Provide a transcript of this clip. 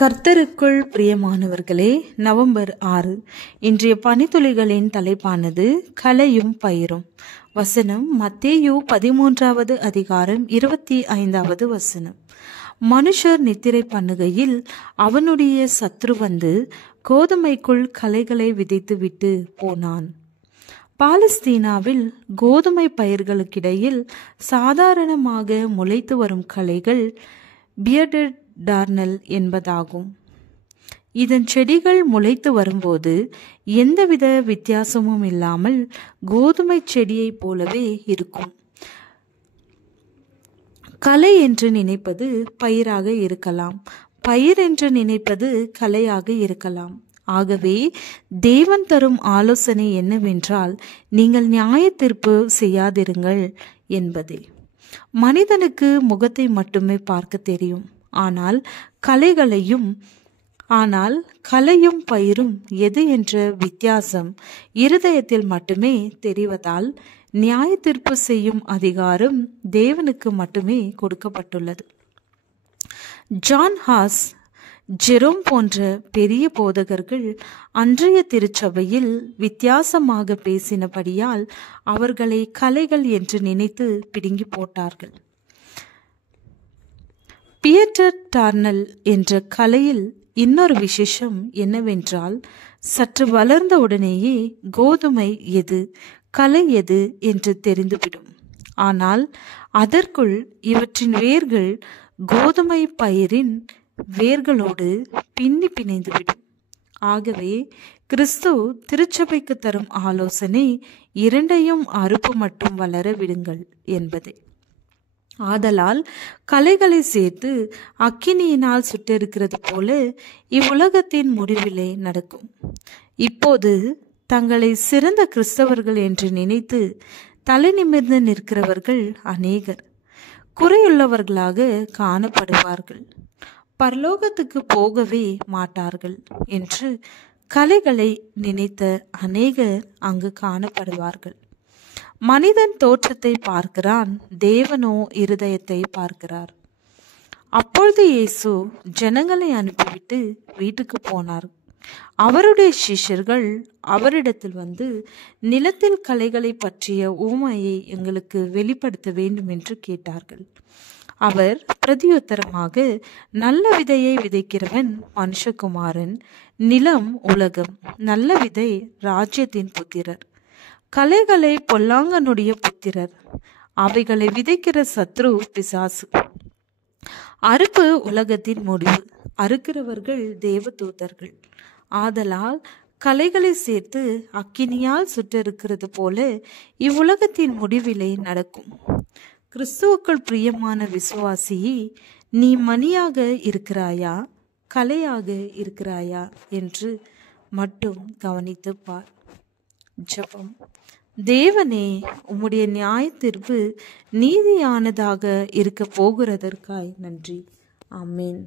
கர்த்தருக்குள் பிரியமானவர்களே, நவம்பர் 6 இன்றைய பனித்துளிகளின் தலைப்பானது கலையும் பயிரும். வசனம் மத்தேயு 13வது அதிகாரம் 25வது வசனம். மனுஷர் நித்திரை பண்ணுகையில் அவனுடைய சத்ரு வந்து கோதுமைக்குள் களைகளை விதைத்து விட்டு போனான். பாலஸ்தீனாவில் கோதுமை பயிர்களுக்கிடையில் சாதாரணமாக முளைத்து வரும் களைகள் பியர்டட் டார்னல் என்பதாகும். இதன் செடிகள் முளைத்து வரும்போது எந்தவித வித்தியாசமும் இல்லாமல் கோதுமை செடியை போலவே இருக்கும். களை என்று நினைப்பது பயிராக இருக்கலாம், பயிர் என்று நினைப்பது களையாக இருக்கலாம். ஆகவே தேவன் தரும் ஆலோசனை என்னவென்றால், நீங்கள் நியாய தீர்ப்பு செய்யாதிருங்கள் என்பதே. மனிதனுக்கு முகத்தை மட்டுமே பார்க்க தெரியும், ஆனால் களையும் பயிரும் எது என்ற வித்தியாசம் இருதயத்தில் மட்டுமே தெரிவதால் நியாய தீர்ப்பு செய்யும் அதிகாரம் தேவனுக்கு மட்டுமே கொடுக்கப்பட்டுள்ளது. ஜான் ஹாஸ், ஜெரோம் போன்ற பெரிய போதகர்கள் அன்றைய திருச்சபையில் வித்தியாசமாக பேசினபடியால் அவர்களை களைகள் என்று நினைத்து பிடுங்கி போட்டார்கள். பியர்டட் டார்னல் என்ற கலையில் இன்னொரு விசேஷம் என்னவென்றால், சற்று வளர்ந்த உடனேயே கோதுமை எது களை எது என்று தெரிந்துவிடும். ஆனால் அதற்குள் இவற்றின் வேர்கள் கோதுமை பயிரின் வேர்களோடு பின்னி பிணைந்துவிடும். ஆகவே கிறிஸ்து திருச்சபைக்கு தரும் ஆலோசனை இரண்டையும் அறுப்பு மட்டும் வளர விடுங்கள் என்பதே. ஆதலால் களைகளை சேர்த்து அக்கினியினால் சுட்டெரிக்கிறது போல இவ்வுலகத்தின் முடிவிலே நடக்கும். இப்போது தங்களை சிறந்த கிறிஸ்தவர்கள் என்று நினைத்து தலை நிமிர்ந்து நிற்கிறவர்கள் அநேகர் குறையுள்ளவர்களாக காணப்படுவார்கள், பரலோகத்துக்கு போகவே மாட்டார்கள் என்று களைகளை நினைத்த அநேகர் அங்கு காணப்படுவார்கள். மனிதன் தோற்றத்தை பார்க்கிறான், தேவனோ இருதயத்தை பார்க்கிறார். அப்பொழுது இயேசு ஜனங்களை அனுப்பிவிட்டு வீட்டுக்கு போனார். அவருடைய சிஷ்யர்கள் அவரிடத்தில் வந்து, நிலத்தில் களைகளை பற்றிய உவமையை எங்களுக்கு வெளிப்படுத்த வேண்டும் என்று கேட்டார்கள். அவர் பிரதியுத்தரமாக, நல்ல விதையை விதைக்கிறவன் மனுஷகுமாரன், நிலம் உலகம், நல்ல விதை ராஜ்யத்தின் புத்திரர், களைகளை பொல்லாங்கனுடைய புத்திரர், அவைகளை விதைக்கிற சத்ரு பிசாசு. அறுப்பு உலகத்தின் முடிவு, அறுக்கிறவர்கள் தேவதூதர்கள். ஆதலால் களைகளை சேர்த்து அக்கினியால் சுட்டெரிக்கிறது போல இவ்வுலகத்தின் முடிவிலே நடக்கும். கிறிஸ்துவுக்குள் பிரியமான விசுவாசியே, நீ மணியாக இருக்கிறாயா களையாக இருக்கிறாயா என்று மட்டும் கவனித்து பார். ஜெபம். தேவனே, உம்முடைய நியாய தீர்ப்பு நீதியானதாக இருக்க போகிறதற்காய் நன்றி. ஆமென்.